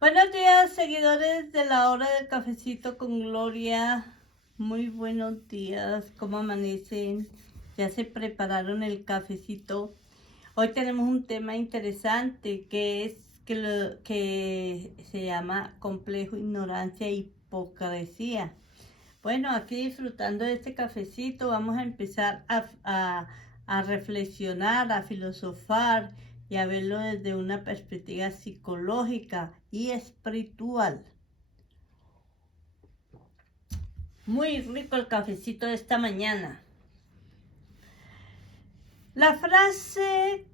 Buenos días, seguidores de la hora del cafecito con Gloria. Muy buenos días, ¿cómo amanecen? ¿Ya se prepararon el cafecito? Hoy tenemos un tema interesante que se llama complejo, ignorancia e hipocresía. Bueno, aquí disfrutando de este cafecito, vamos a empezar a reflexionar, a filosofar y a verlo desde una perspectiva psicológica y espiritual. Muy rico el cafecito de esta mañana. La frase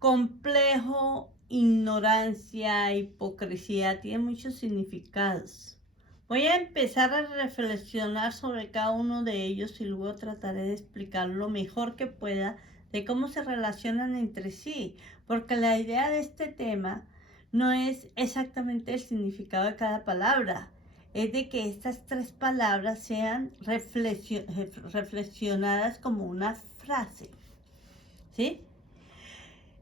complejo, ignorancia, hipocresía tiene muchos significados. Voy a empezar a reflexionar sobre cada uno de ellos y luego trataré de explicar lo mejor que pueda de cómo se relacionan entre sí, porque la idea de este tema no es exactamente el significado de cada palabra, es de que estas tres palabras sean reflexionadas como una frase, ¿sí?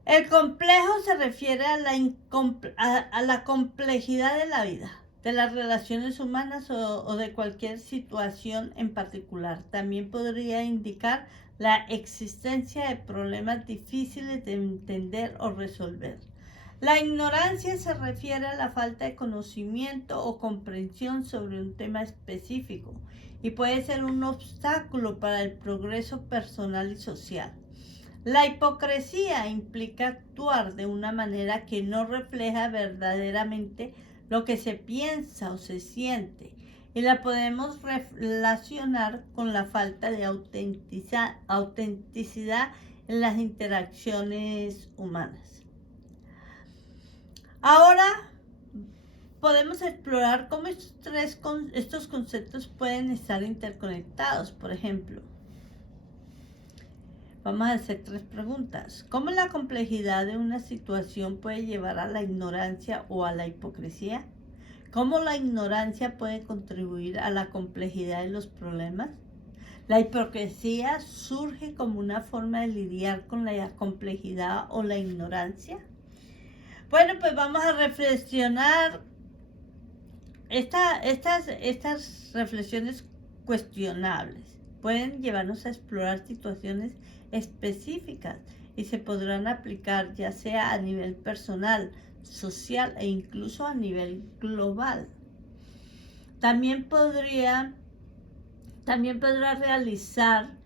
El complejo se refiere a la complejidad de la vida, de las relaciones humanas o de cualquier situación en particular. También podría indicar la existencia de problemas difíciles de entender o resolver. La ignorancia se refiere a la falta de conocimiento o comprensión sobre un tema específico y puede ser un obstáculo para el progreso personal y social. La hipocresía implica actuar de una manera que no refleja verdaderamente lo que se piensa o se siente, y la podemos relacionar con la falta de autenticidad en las interacciones humanas. Ahora podemos explorar cómo estos conceptos pueden estar interconectados. Por ejemplo, vamos a hacer tres preguntas. ¿Cómo la complejidad de una situación puede llevar a la ignorancia o a la hipocresía? ¿Cómo la ignorancia puede contribuir a la complejidad de los problemas? ¿La hipocresía surge como una forma de lidiar con la complejidad o la ignorancia? Bueno, pues vamos a reflexionar estas reflexiones cuestionables. Pueden llevarnos a explorar situaciones específicas y se podrán aplicar ya sea a nivel personal, social e incluso a nivel global. También podrá realizar,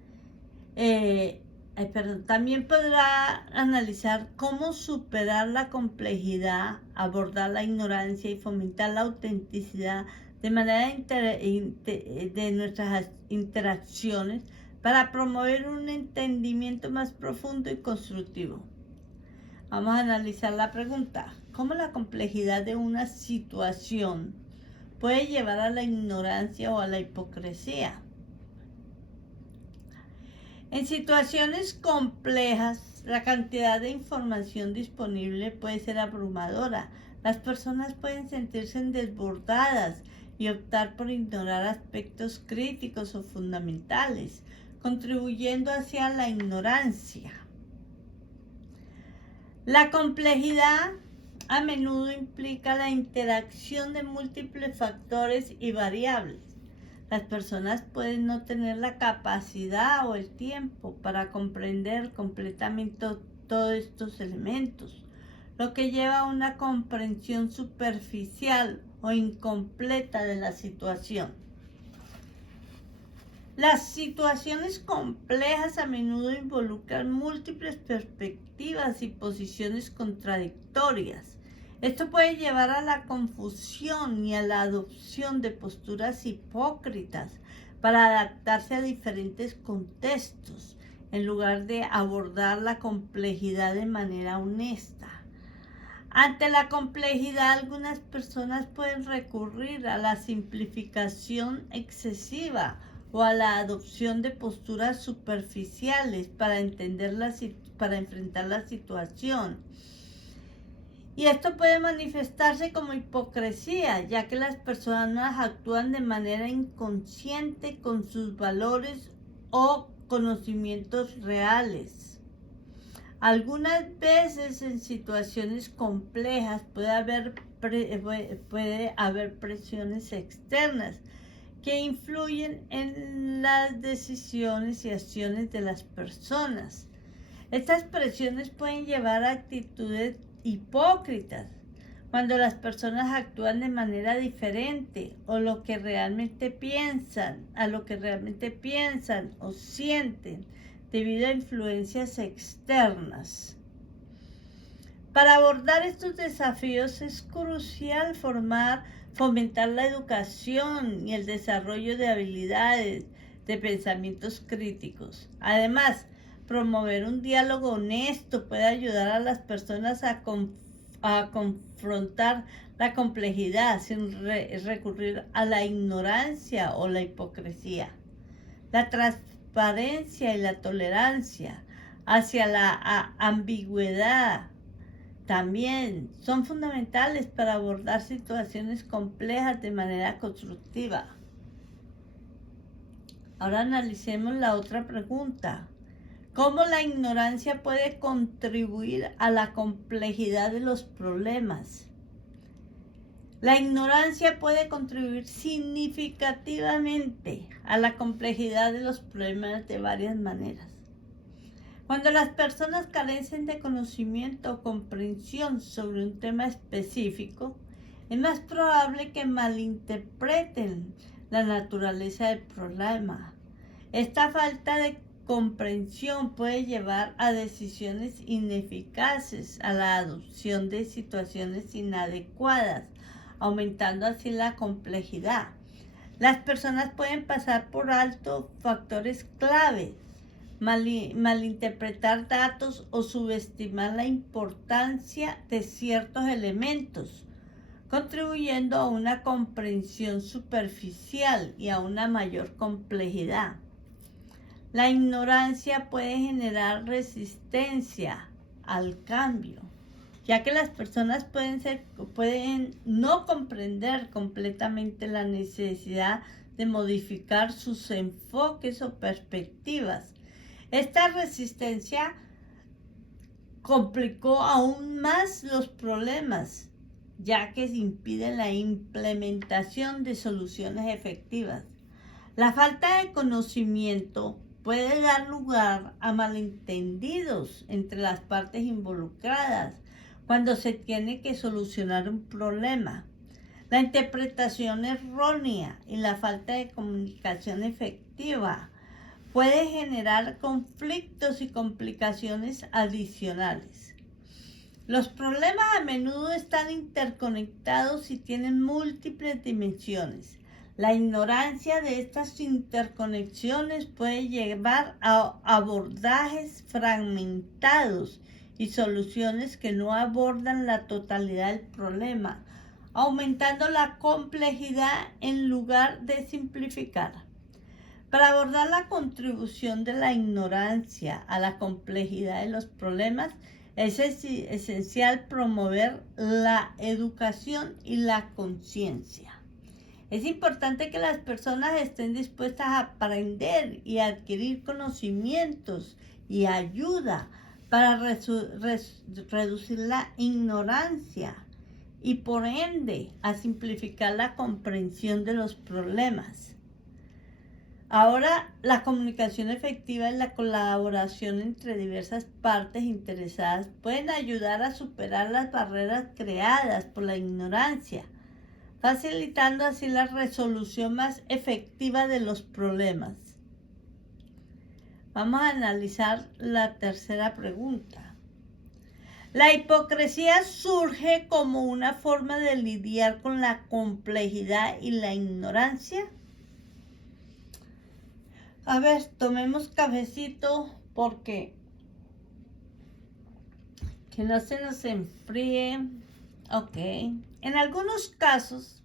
también podrá analizar cómo superar la complejidad, abordar la ignorancia y fomentar la autenticidad de manera de nuestras interacciones para promover un entendimiento más profundo y constructivo. Vamos a analizar la pregunta: ¿cómo la complejidad de una situación puede llevar a la ignorancia o a la hipocresía? En situaciones complejas, la cantidad de información disponible puede ser abrumadora. Las personas pueden sentirse desbordadas y optar por ignorar aspectos críticos o fundamentales, contribuyendo hacia la ignorancia. La complejidad a menudo implica la interacción de múltiples factores y variables. Las personas pueden no tener la capacidad o el tiempo para comprender completamente todos estos elementos, lo que lleva a una comprensión superficial o incompleta de la situación. Las situaciones complejas a menudo involucran múltiples perspectivas y posiciones contradictorias. Esto puede llevar a la confusión y a la adopción de posturas hipócritas para adaptarse a diferentes contextos, en lugar de abordar la complejidad de manera honesta. Ante la complejidad, algunas personas pueden recurrir a la simplificación excesiva o a la adopción de posturas superficiales para enfrentar la situación. Y esto puede manifestarse como hipocresía, ya que las personas actúan de manera inconsciente con sus valores o conocimientos reales. Algunas veces en situaciones complejas puede haber presiones externas que influyen en las decisiones y acciones de las personas. Estas presiones pueden llevar a actitudes hipócritas cuando las personas actúan de manera diferente a lo que realmente piensan o sienten debido a influencias externas. Para abordar estos desafíos es crucial fomentar la educación y el desarrollo de habilidades de pensamientos críticos. Además, promover un diálogo honesto puede ayudar a las personas a confrontar la complejidad sin recurrir a la ignorancia o la hipocresía. La transparencia y la tolerancia hacia la ambigüedad también son fundamentales para abordar situaciones complejas de manera constructiva. Ahora analicemos la otra pregunta. ¿Cómo la ignorancia puede contribuir a la complejidad de los problemas? La ignorancia puede contribuir significativamente a la complejidad de los problemas de varias maneras. Cuando las personas carecen de conocimiento o comprensión sobre un tema específico, es más probable que malinterpreten la naturaleza del problema. Esta falta de comprensión puede llevar a decisiones ineficaces, a la adopción de situaciones inadecuadas, aumentando así la complejidad. Las personas pueden pasar por alto factores clave, malinterpretar datos o subestimar la importancia de ciertos elementos, contribuyendo a una comprensión superficial y a una mayor complejidad. La ignorancia puede generar resistencia al cambio, ya que las personas pueden no comprender completamente la necesidad de modificar sus enfoques o perspectivas. Esta resistencia complicó aún más los problemas, ya que impide la implementación de soluciones efectivas. La falta de conocimiento puede dar lugar a malentendidos entre las partes involucradas cuando se tiene que solucionar un problema. La interpretación errónea y la falta de comunicación efectiva puede generar conflictos y complicaciones adicionales. Los problemas a menudo están interconectados y tienen múltiples dimensiones. La ignorancia de estas interconexiones puede llevar a abordajes fragmentados y soluciones que no abordan la totalidad del problema, aumentando la complejidad en lugar de simplificar. Para abordar la contribución de la ignorancia a la complejidad de los problemas, es esencial promover la educación y la conciencia. Es importante que las personas estén dispuestas a aprender y a adquirir conocimientos y ayuda para reducir la ignorancia y por ende a simplificar la comprensión de los problemas. Ahora, la comunicación efectiva y la colaboración entre diversas partes interesadas pueden ayudar a superar las barreras creadas por la ignorancia, facilitando así la resolución más efectiva de los problemas. Vamos a analizar la tercera pregunta. ¿La hipocresía surge como una forma de lidiar con la complejidad y la ignorancia? A ver, tomemos cafecito porque que no se nos enfríe. Ok. En algunos casos,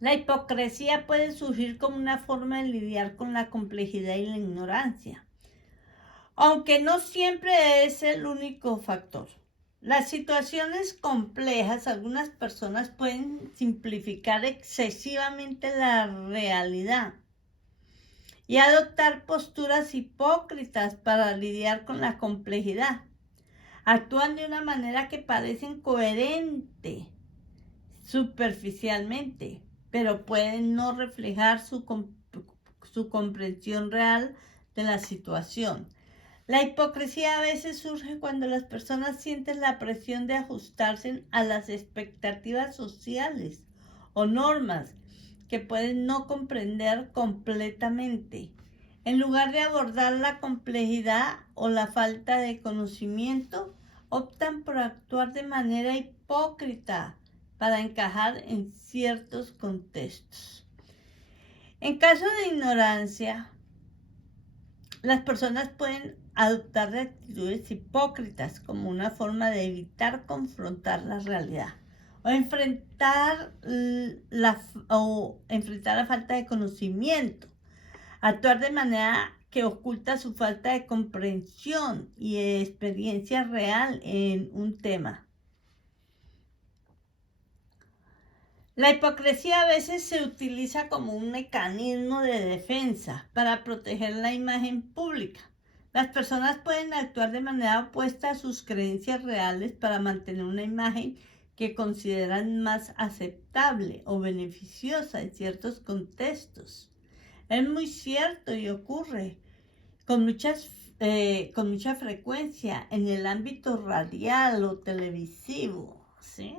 la hipocresía puede surgir como una forma de lidiar con la complejidad y la ignorancia, aunque no siempre es el único factor. Las situaciones complejas, algunas personas pueden simplificar excesivamente la realidad y adoptar posturas hipócritas para lidiar con la complejidad. Actúan de una manera que parecen coherente superficialmente, pero pueden no reflejar su comprensión real de la situación. La hipocresía a veces surge cuando las personas sienten la presión de ajustarse a las expectativas sociales o normas que pueden no comprender completamente. En lugar de abordar la complejidad o la falta de conocimiento, optan por actuar de manera hipócrita para encajar en ciertos contextos. En caso de ignorancia, las personas pueden adoptar actitudes hipócritas como una forma de evitar confrontar la realidad o enfrentar la falta de conocimiento, actuar de manera que oculta su falta de comprensión y experiencia real en un tema. La hipocresía a veces se utiliza como un mecanismo de defensa para proteger la imagen pública. Las personas pueden actuar de manera opuesta a sus creencias reales para mantener una imagen que consideran más aceptable o beneficiosa en ciertos contextos. Es muy cierto y ocurre con mucha frecuencia en el ámbito radial o televisivo, ¿sí?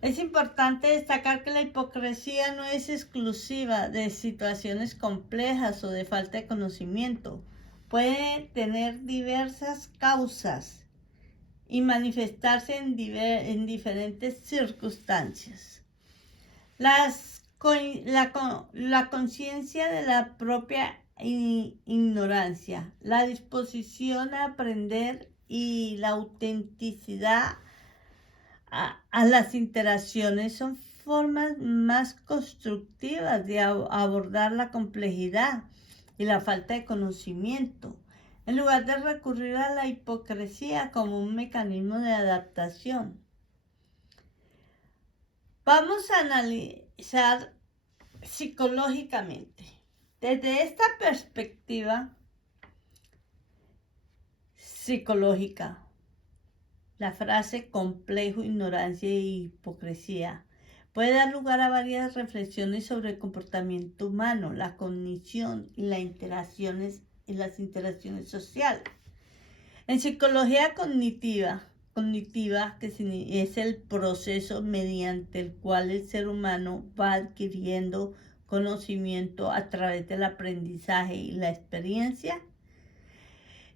Es importante destacar que la hipocresía no es exclusiva de situaciones complejas o de falta de conocimiento. Puede tener diversas causas y manifestarse en diferentes circunstancias. La conciencia de la propia ignorancia, la disposición a aprender y la autenticidad a las interacciones son formas más constructivas de abordar la complejidad y la falta de conocimiento, en lugar de recurrir a la hipocresía como un mecanismo de adaptación. Vamos a analizar psicológicamente. Desde esta perspectiva psicológica, la frase complejo, ignorancia e hipocresía puede dar lugar a varias reflexiones sobre el comportamiento humano, la cognición y las interacciones sociales. En psicología cognitiva, que es el proceso mediante el cual el ser humano va adquiriendo conocimiento a través del aprendizaje y la experiencia,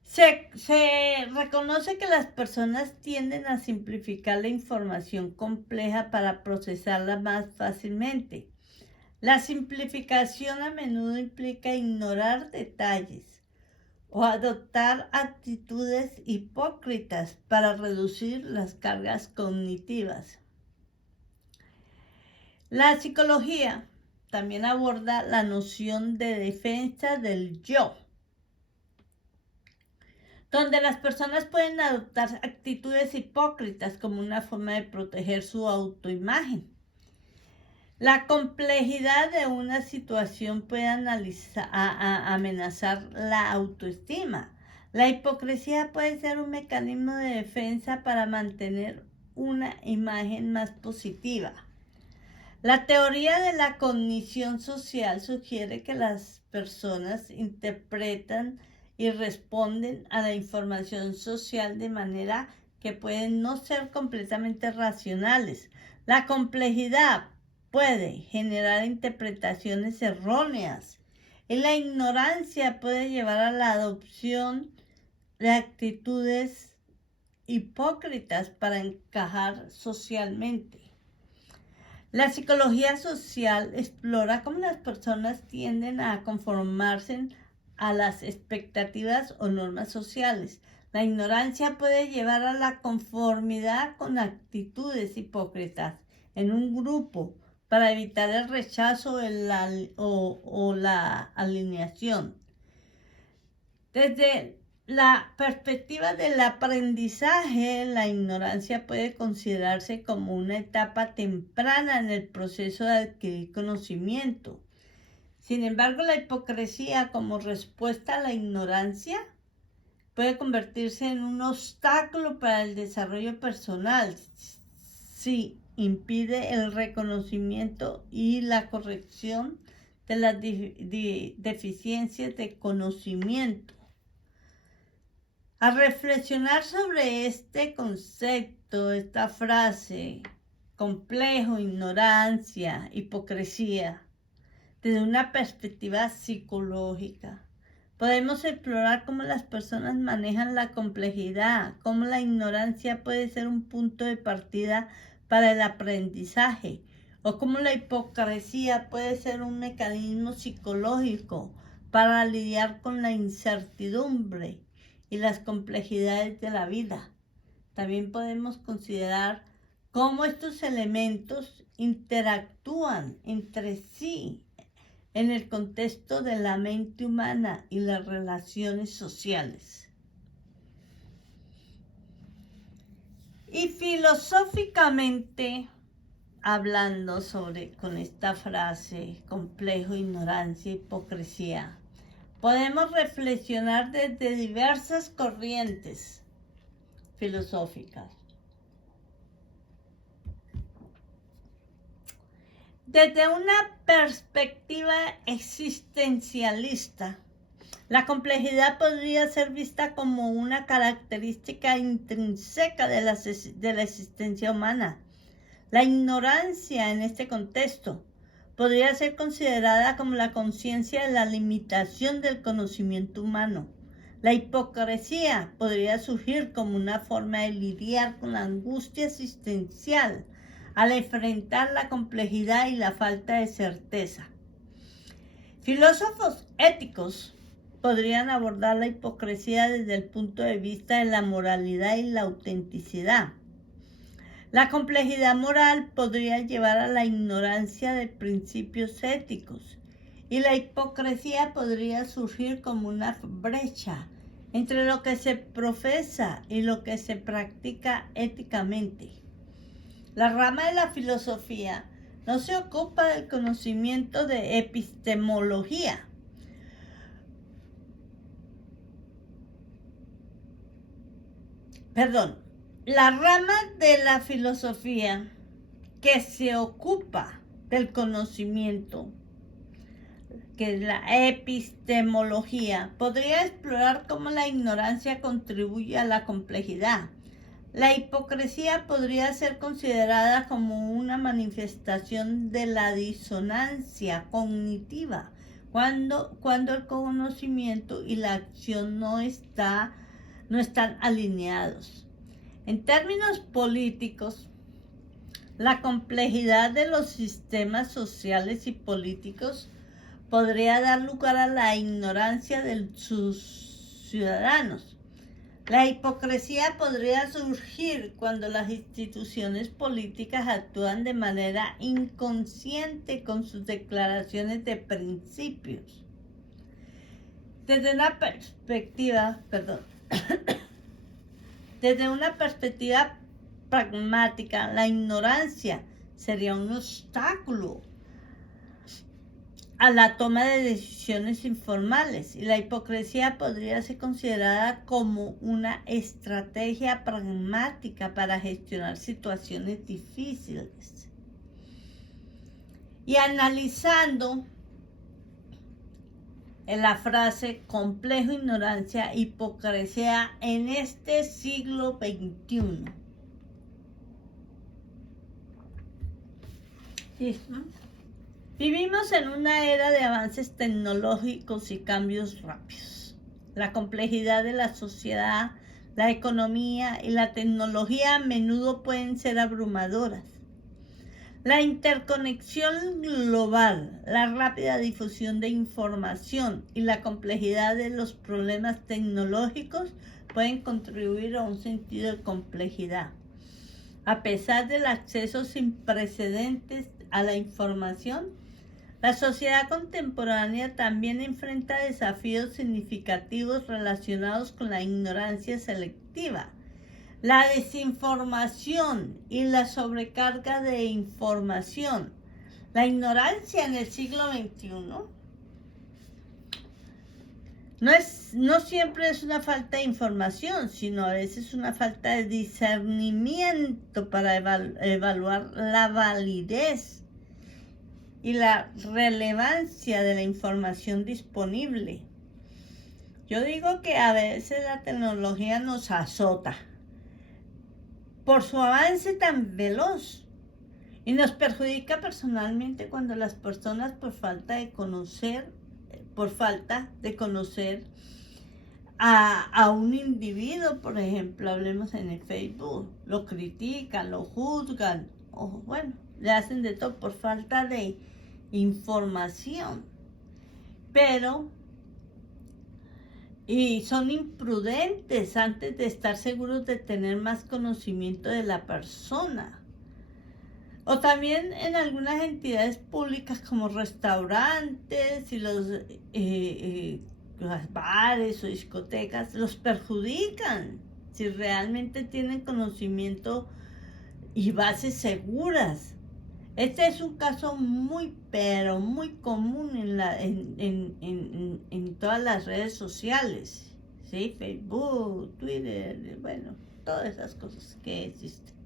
se reconoce que las personas tienden a simplificar la información compleja para procesarla más fácilmente. La simplificación a menudo implica ignorar detalles o adoptar actitudes hipócritas para reducir las cargas cognitivas. La psicología también aborda la noción de defensa del yo, donde las personas pueden adoptar actitudes hipócritas como una forma de proteger su autoimagen. La complejidad de una situación puede amenazar la autoestima. La hipocresía puede ser un mecanismo de defensa para mantener una imagen más positiva. La teoría de la cognición social sugiere que las personas interpretan y responden a la información social de manera que pueden no ser completamente racionales. La complejidad puede generar interpretaciones erróneas y la ignorancia puede llevar a la adopción de actitudes hipócritas para encajar socialmente. La psicología social explora cómo las personas tienden a conformarse a las expectativas o normas sociales. La ignorancia puede llevar a la conformidad con actitudes hipócritas en un grupo para evitar el rechazo o la alineación. Desde la perspectiva del aprendizaje, la ignorancia puede considerarse como una etapa temprana en el proceso de adquirir conocimiento. Sin embargo, la hipocresía como respuesta a la ignorancia puede convertirse en un obstáculo para el desarrollo personal si impide el reconocimiento y la corrección de las deficiencias de conocimiento. Al reflexionar sobre este concepto, esta frase, complejo, ignorancia, hipocresía, desde una perspectiva psicológica, podemos explorar cómo las personas manejan la complejidad, cómo la ignorancia puede ser un punto de partida para el aprendizaje, o cómo la hipocresía puede ser un mecanismo psicológico para lidiar con la incertidumbre y las complejidades de la vida. También podemos considerar cómo estos elementos interactúan entre sí en el contexto de la mente humana y las relaciones sociales. Y filosóficamente hablando con esta frase, complejo, ignorancia, hipocresía, podemos reflexionar desde diversas corrientes filosóficas. Desde una perspectiva existencialista, la complejidad podría ser vista como una característica intrínseca de la existencia humana. La ignorancia en este contexto podría ser considerada como la conciencia de la limitación del conocimiento humano. La hipocresía podría surgir como una forma de lidiar con la angustia existencial al enfrentar la complejidad y la falta de certeza. Filósofos éticos podrían abordar la hipocresía desde el punto de vista de la moralidad y la autenticidad. La complejidad moral podría llevar a la ignorancia de principios éticos y la hipocresía podría surgir como una brecha entre lo que se profesa y lo que se practica éticamente. La rama de la filosofía no se ocupa del conocimiento de epistemología. La rama de la filosofía que se ocupa del conocimiento, que es la epistemología, podría explorar cómo la ignorancia contribuye a la complejidad. La hipocresía podría ser considerada como una manifestación de la disonancia cognitiva, cuando el conocimiento y la acción no están alineados. En términos políticos, la complejidad de los sistemas sociales y políticos podría dar lugar a la ignorancia de sus ciudadanos. La hipocresía podría surgir cuando las instituciones políticas actúan de manera inconsciente con sus declaraciones de principios. Desde una perspectiva pragmática, la ignorancia sería un obstáculo a la toma de decisiones informales y la hipocresía podría ser considerada como una estrategia pragmática para gestionar situaciones difíciles. Y analizando en la frase complejo, ignorancia, hipocresía en este siglo XXI. Vivimos en una era de avances tecnológicos y cambios rápidos. La complejidad de la sociedad, la economía y la tecnología a menudo pueden ser abrumadoras. La interconexión global, la rápida difusión de información y la complejidad de los problemas tecnológicos pueden contribuir a un sentido de complejidad. A pesar del acceso sin precedentes a la información, la sociedad contemporánea también enfrenta desafíos significativos relacionados con la ignorancia selectiva, la desinformación y la sobrecarga de información. La ignorancia en el siglo XXI No siempre es una falta de información, sino a veces una falta de discernimiento para evaluar la validez y la relevancia de la información disponible. Yo digo que a veces la tecnología nos azota por su avance tan veloz y nos perjudica personalmente cuando las personas por falta de conocer a un individuo, por ejemplo, hablemos en el Facebook, lo critican, lo juzgan, o bueno, le hacen de todo por falta de información, y son imprudentes antes de estar seguros de tener más conocimiento de la persona. O también en algunas entidades públicas como restaurantes y los bares o discotecas los perjudican si realmente tienen conocimiento y bases seguras. Este es un caso muy, pero muy común en todas las redes sociales, ¿sí? Facebook, Twitter, bueno, todas esas cosas que existen.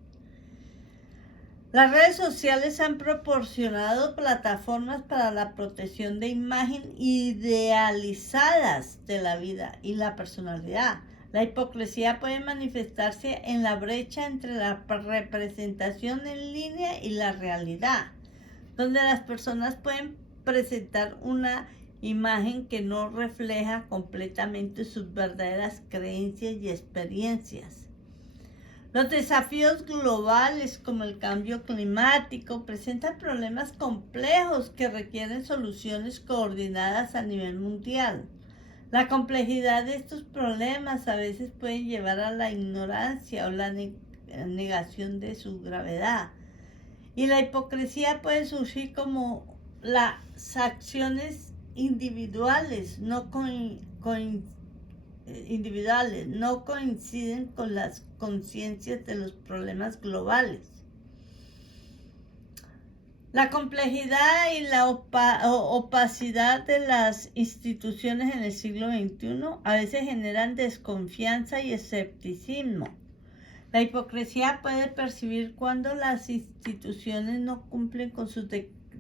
Las redes sociales han proporcionado plataformas para la protección de imágenes idealizadas de la vida y la personalidad. La hipocresía puede manifestarse en la brecha entre la representación en línea y la realidad, donde las personas pueden presentar una imagen que no refleja completamente sus verdaderas creencias y experiencias. Los desafíos globales como el cambio climático presentan problemas complejos que requieren soluciones coordinadas a nivel mundial. La complejidad de estos problemas a veces puede llevar a la ignorancia o la negación de su gravedad. Y la hipocresía puede surgir como las acciones individuales no coinciden con las conciencias de los problemas globales. La complejidad y la opacidad de las instituciones en el siglo XXI a veces generan desconfianza y escepticismo. La hipocresía puede percibir cuando las instituciones no cumplen con sus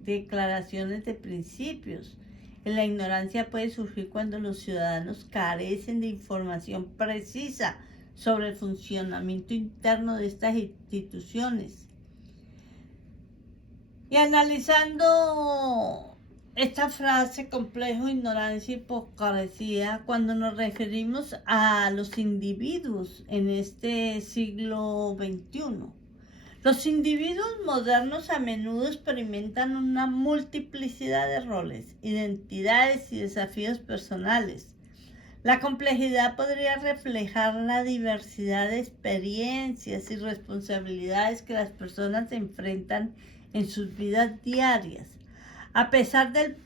declaraciones de principios. La ignorancia puede surgir cuando los ciudadanos carecen de información precisa sobre el funcionamiento interno de estas instituciones. Y analizando esta frase, complejo, ignorancia, hipocresía, cuando nos referimos a los individuos en este siglo XXI. Los individuos modernos a menudo experimentan una multiplicidad de roles, identidades y desafíos personales. La complejidad podría reflejar la diversidad de experiencias y responsabilidades que las personas enfrentan en sus vidas diarias. A pesar del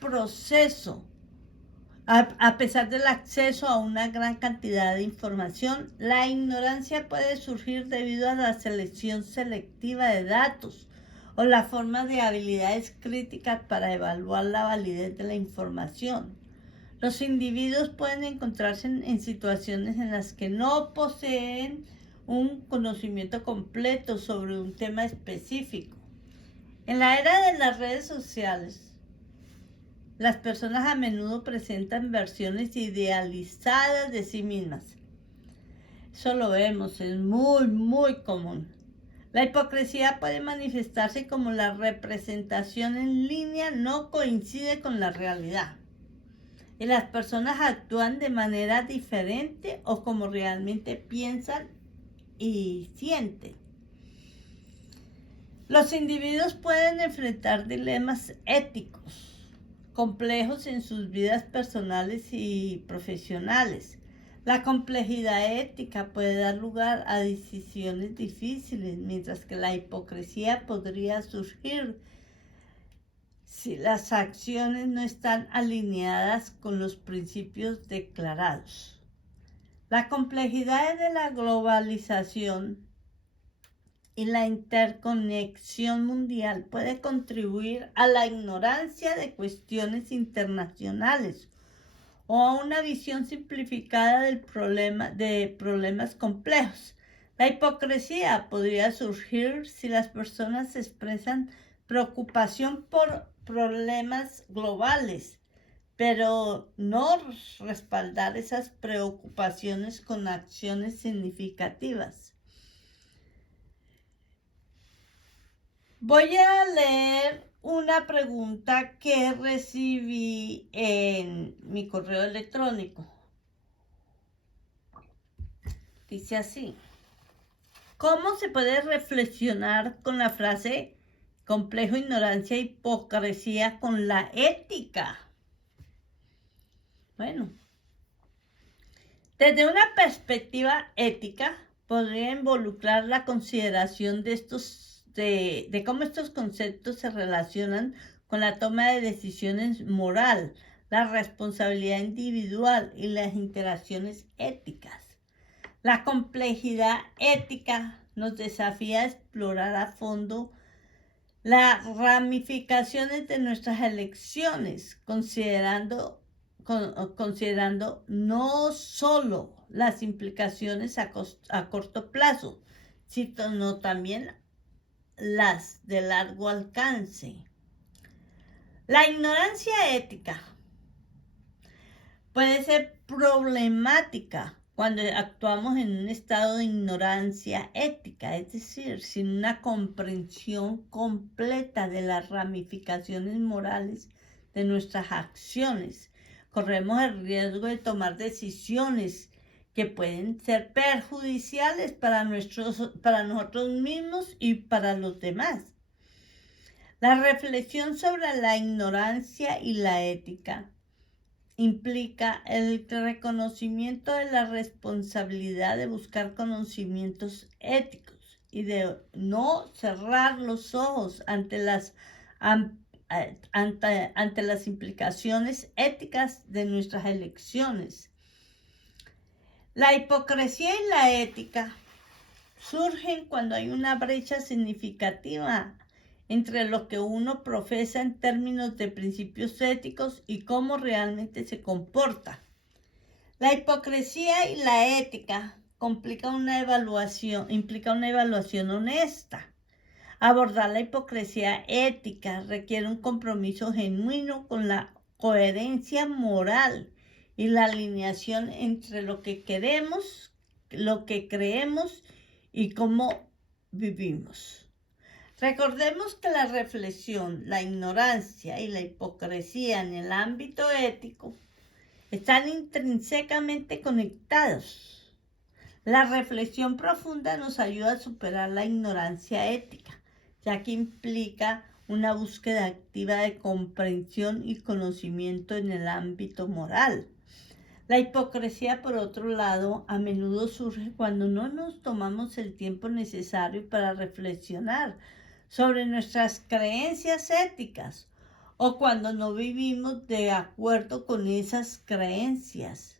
acceso a una gran cantidad de información, la ignorancia puede surgir debido a la selección selectiva de datos o la forma de habilidades críticas para evaluar la validez de la información. Los individuos pueden encontrarse en situaciones en las que no poseen un conocimiento completo sobre un tema específico. En la era de las redes sociales, las personas a menudo presentan versiones idealizadas de sí mismas. Eso lo vemos, es muy, muy común. La hipocresía puede manifestarse como la representación en línea no coincide con la realidad. Y las personas actúan de manera diferente o como realmente piensan y sienten. Los individuos pueden enfrentar dilemas éticos complejos en sus vidas personales y profesionales. La complejidad ética puede dar lugar a decisiones difíciles, mientras que la hipocresía podría surgir si las acciones no están alineadas con los principios declarados. La complejidad de la globalización y la interconexión mundial puede contribuir a la ignorancia de cuestiones internacionales o a una visión simplificada de problemas complejos. La hipocresía podría surgir si las personas expresan preocupación por problemas globales, pero no respaldar esas preocupaciones con acciones significativas. Voy a leer una pregunta que recibí en mi correo electrónico. Dice así: ¿cómo se puede reflexionar con la frase complejo, ignorancia e hipocresía con la ética? Bueno, desde una perspectiva ética, podría involucrar la consideración de cómo estos conceptos se relacionan con la toma de decisiones moral, la responsabilidad individual y las interacciones éticas. La complejidad ética nos desafía a explorar a fondo las ramificaciones de nuestras elecciones, considerando no solo las implicaciones a corto plazo, sino también las de largo alcance. La ignorancia ética puede ser problemática cuando actuamos en un estado de ignorancia ética, es decir, sin una comprensión completa de las ramificaciones morales de nuestras acciones. Corremos el riesgo de tomar decisiones que pueden ser perjudiciales para nosotros mismos y para los demás. La reflexión sobre la ignorancia y la ética implica el reconocimiento de la responsabilidad de buscar conocimientos éticos y de no cerrar los ojos ante las implicaciones éticas de nuestras elecciones. La hipocresía y la ética surgen cuando hay una brecha significativa entre lo que uno profesa en términos de principios éticos y cómo realmente se comporta. La hipocresía y la ética implica una evaluación honesta. Abordar la hipocresía ética requiere un compromiso genuino con la coherencia moral y la alineación entre lo que queremos, lo que creemos y cómo vivimos. Recordemos que la reflexión, la ignorancia y la hipocresía en el ámbito ético están intrínsecamente conectados. La reflexión profunda nos ayuda a superar la ignorancia ética, ya que implica una búsqueda activa de comprensión y conocimiento en el ámbito moral. La hipocresía, por otro lado, a menudo surge cuando no nos tomamos el tiempo necesario para reflexionar sobre nuestras creencias éticas o cuando no vivimos de acuerdo con esas creencias.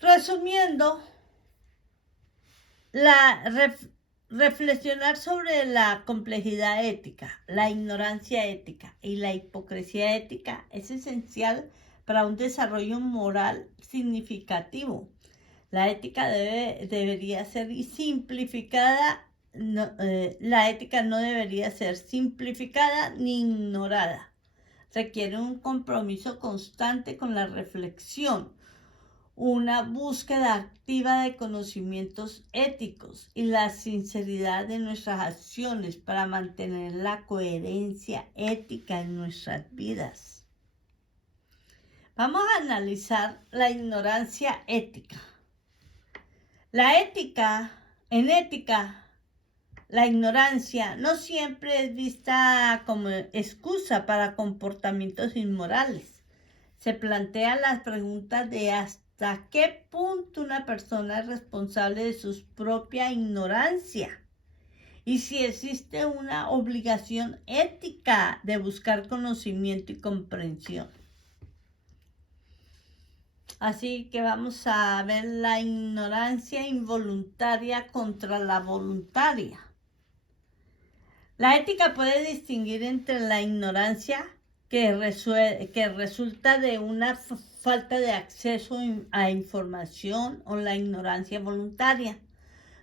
Resumiendo, reflexionar sobre la complejidad ética, la ignorancia ética y la hipocresía ética es esencial para un desarrollo moral significativo. La ética debería ser simplificada. La ética no debería ser simplificada ni ignorada. Requiere un compromiso constante con la reflexión, una búsqueda activa de conocimientos éticos y la sinceridad de nuestras acciones para mantener la coherencia ética en nuestras vidas. Vamos a analizar la ignorancia ética. En ética, la ignorancia no siempre es vista como excusa para comportamientos inmorales. Se plantean las preguntas de hasta qué punto una persona es responsable de su propia ignorancia y si existe una obligación ética de buscar conocimiento y comprensión. Así que vamos a ver la ignorancia involuntaria contra la voluntaria. La ética puede distinguir entre la ignorancia que resulta de una falta de acceso a información o la ignorancia voluntaria,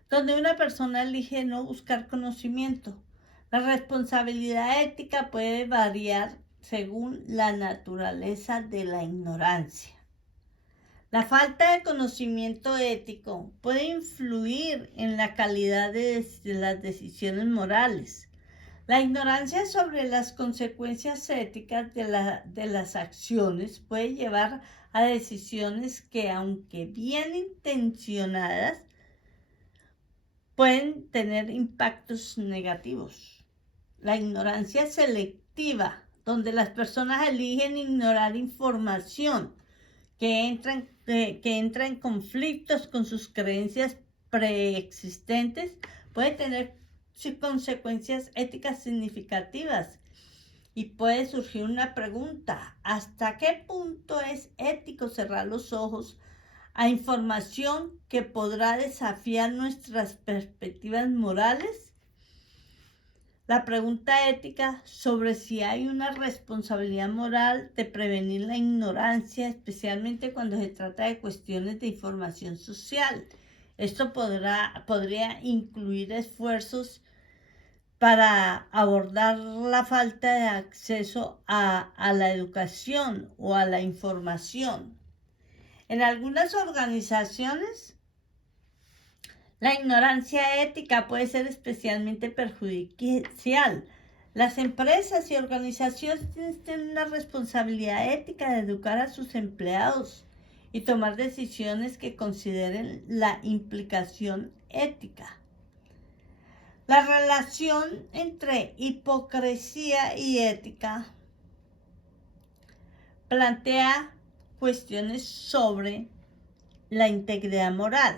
donde una persona elige no buscar conocimiento. La responsabilidad ética puede variar según la naturaleza de la ignorancia. La falta de conocimiento ético puede influir en la calidad de las decisiones morales. La ignorancia sobre las consecuencias éticas de las acciones puede llevar a decisiones que, aunque bien intencionadas, pueden tener impactos negativos. La ignorancia selectiva, donde las personas eligen ignorar información que entra en conflictos con sus creencias preexistentes, puede tener consecuencias éticas significativas. Y puede surgir una pregunta: ¿hasta qué punto es ético cerrar los ojos a información que podrá desafiar nuestras perspectivas morales? La pregunta ética sobre si hay una responsabilidad moral de prevenir la ignorancia, especialmente cuando se trata de cuestiones de información social. Esto podría incluir esfuerzos para abordar la falta de acceso a la educación o a la información. En algunas organizaciones, la ignorancia ética puede ser especialmente perjudicial. Las empresas y organizaciones tienen una responsabilidad ética de educar a sus empleados y tomar decisiones que consideren la implicación ética. La relación entre hipocresía y ética plantea cuestiones sobre la integridad moral,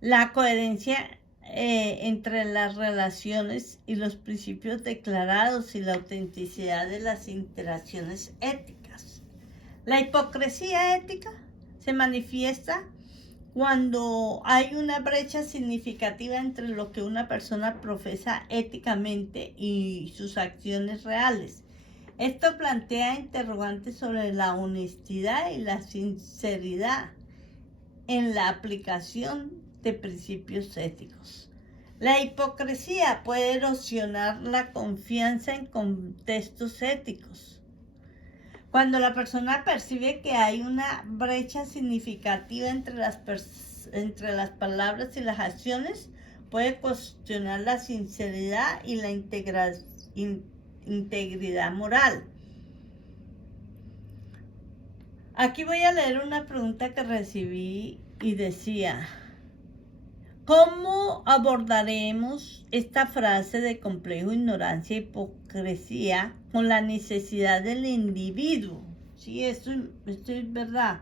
la coherencia entre las relaciones y los principios declarados y la autenticidad de las interacciones éticas. La hipocresía ética se manifiesta cuando hay una brecha significativa entre lo que una persona profesa éticamente y sus acciones reales. Esto plantea interrogantes sobre la honestidad y la sinceridad en la aplicación de principios éticos. La hipocresía puede erosionar la confianza en contextos éticos. Cuando la persona percibe que hay una brecha significativa entre las palabras y las acciones, puede cuestionar la sinceridad y la integridad moral. Aquí voy a leer una pregunta que recibí y decía: ¿cómo abordaremos esta frase de complejo, ignorancia e hipocresía con la necesidad del individuo? Sí, esto es verdad.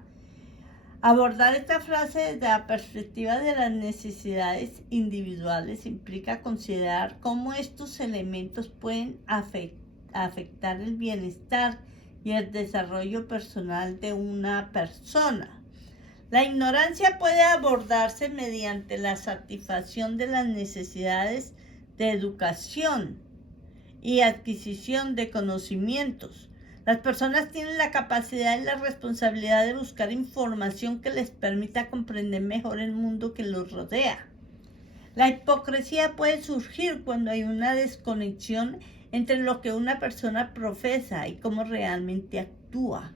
Abordar esta frase desde la perspectiva de las necesidades individuales implica considerar cómo estos elementos pueden afectar el bienestar y el desarrollo personal de una persona. La ignorancia puede abordarse mediante la satisfacción de las necesidades de educación y adquisición de conocimientos. Las personas tienen la capacidad y la responsabilidad de buscar información que les permita comprender mejor el mundo que los rodea. La hipocresía puede surgir cuando hay una desconexión entre lo que una persona profesa y cómo realmente actúa.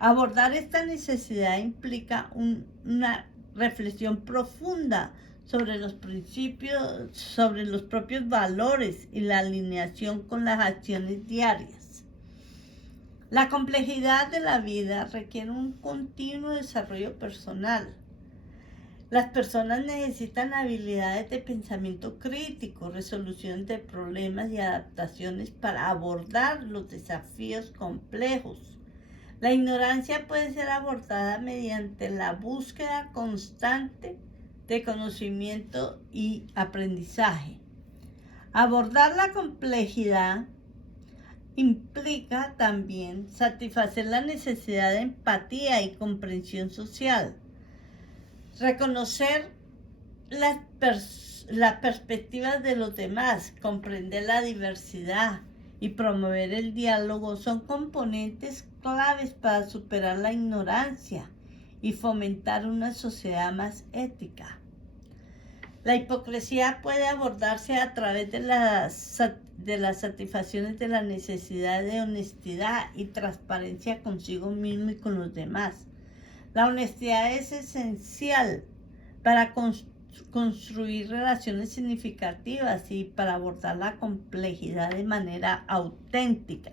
Abordar esta necesidad implica una reflexión profunda sobre los principios, sobre los propios valores y la alineación con las acciones diarias. La complejidad de la vida requiere un continuo desarrollo personal. Las personas necesitan habilidades de pensamiento crítico, resolución de problemas y adaptaciones para abordar los desafíos complejos. La ignorancia puede ser abordada mediante la búsqueda constante de conocimiento y aprendizaje. Abordar la complejidad implica también satisfacer la necesidad de empatía y comprensión social, reconocer las perspectivas de los demás, comprender la diversidad y promover el diálogo son componentes claves para superar la ignorancia y fomentar una sociedad más ética. La hipocresía puede abordarse a través de las satisfacciones de la necesidad de honestidad y transparencia consigo mismo y con los demás. La honestidad es esencial para construir relaciones significativas y para abordar la complejidad de manera auténtica.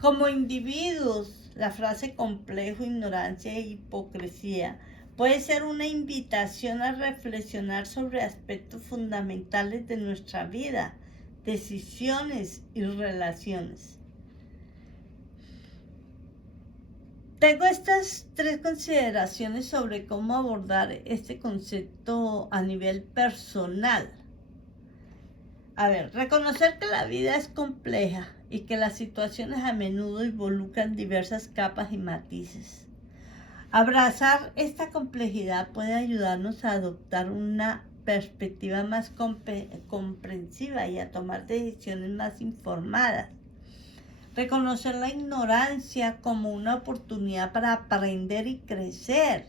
Como individuos, la frase complejo, ignorancia e hipocresía puede ser una invitación a reflexionar sobre aspectos fundamentales de nuestra vida, decisiones y relaciones. Tengo estas 3 consideraciones sobre cómo abordar este concepto a nivel personal. A ver, reconocer que la vida es compleja y que las situaciones a menudo involucran diversas capas y matices. Abrazar esta complejidad puede ayudarnos a adoptar una perspectiva más comprensiva y a tomar decisiones más informadas. Reconocer la ignorancia como una oportunidad para aprender y crecer.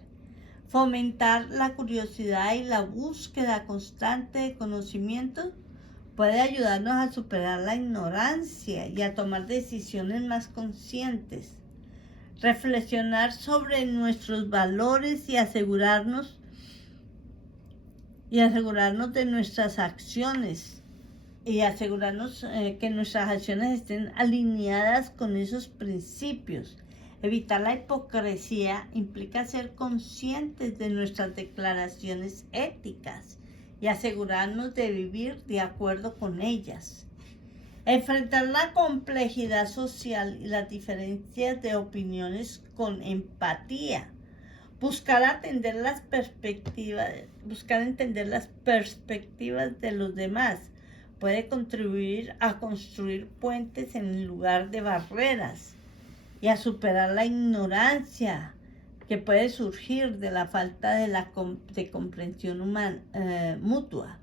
Fomentar la curiosidad y la búsqueda constante de conocimiento puede ayudarnos a superar la ignorancia y a tomar decisiones más conscientes. Reflexionar sobre nuestros valores y asegurarnos de nuestras acciones y asegurarnos que nuestras acciones estén alineadas con esos principios. Evitar la hipocresía implica ser conscientes de nuestras declaraciones éticas y asegurarnos de vivir de acuerdo con ellas. Enfrentar la complejidad social y las diferencias de opiniones con empatía. Buscar entender las perspectivas de los demás puede contribuir a construir puentes en lugar de barreras y a superar la ignorancia que puede surgir de la falta de comprensión mutua.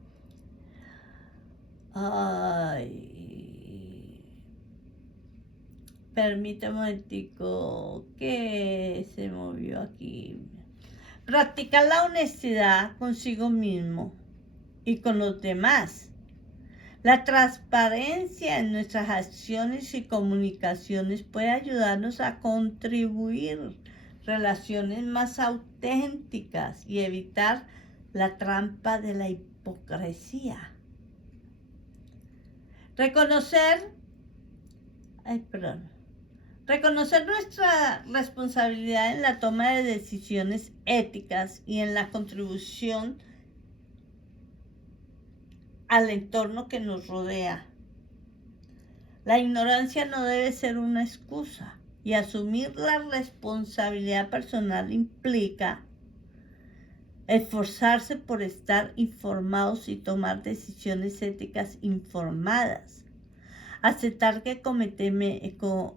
Permítame un momentico, que se movió aquí. Practicar la honestidad consigo mismo y con los demás. La transparencia en nuestras acciones y comunicaciones puede ayudarnos a contribuir relaciones más auténticas y evitar la trampa de la hipocresía. Reconocer nuestra responsabilidad en la toma de decisiones éticas y en la contribución al entorno que nos rodea. La ignorancia no debe ser una excusa y asumir la responsabilidad personal implica esforzarse por estar informados y tomar decisiones éticas informadas. Aceptar que cometeremos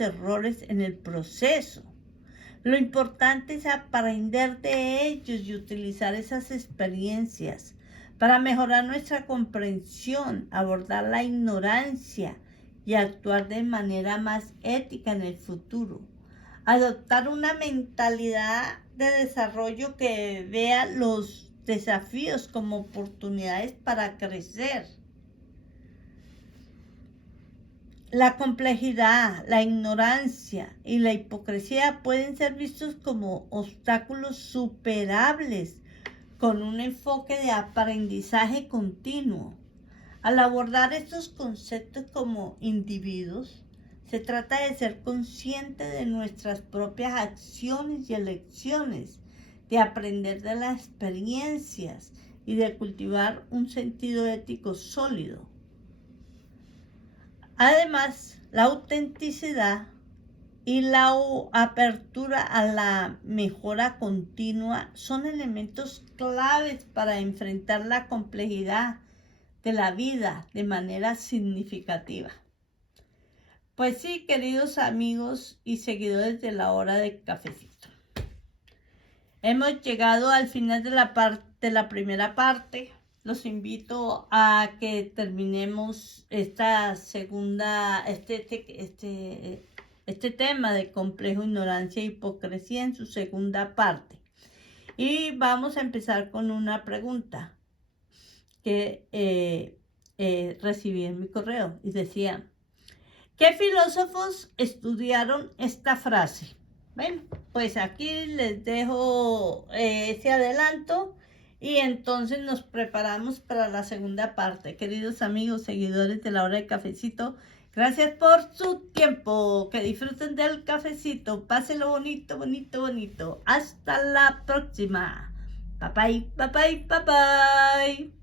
errores en el proceso. Lo importante es aprender de ellos y utilizar esas experiencias para mejorar nuestra comprensión, abordar la ignorancia y actuar de manera más ética en el futuro. Adoptar una mentalidad de desarrollo que vea los desafíos como oportunidades para crecer. La complejidad, la ignorancia y la hipocresía pueden ser vistos como obstáculos superables con un enfoque de aprendizaje continuo. Al abordar estos conceptos como individuos, se trata de ser consciente de nuestras propias acciones y elecciones, de aprender de las experiencias y de cultivar un sentido ético sólido. Además, la autenticidad y la apertura a la mejora continua son elementos claves para enfrentar la complejidad de la vida de manera significativa. Pues sí, queridos amigos y seguidores de la hora de cafecito, hemos llegado al final de la primera parte los invito a que terminemos esta segunda, este tema de complejo, ignorancia e hipocresía en su segunda parte. Y vamos a empezar con una pregunta que recibí en mi correo y decía, ¿qué filósofos estudiaron esta frase? Bueno, pues aquí les dejo ese adelanto y entonces nos preparamos para la segunda parte. Queridos amigos, seguidores de la hora de cafecito, gracias por su tiempo. Que disfruten del cafecito. Pásenlo bonito, bonito, bonito. Hasta la próxima. Bye bye, bye bye, bye bye.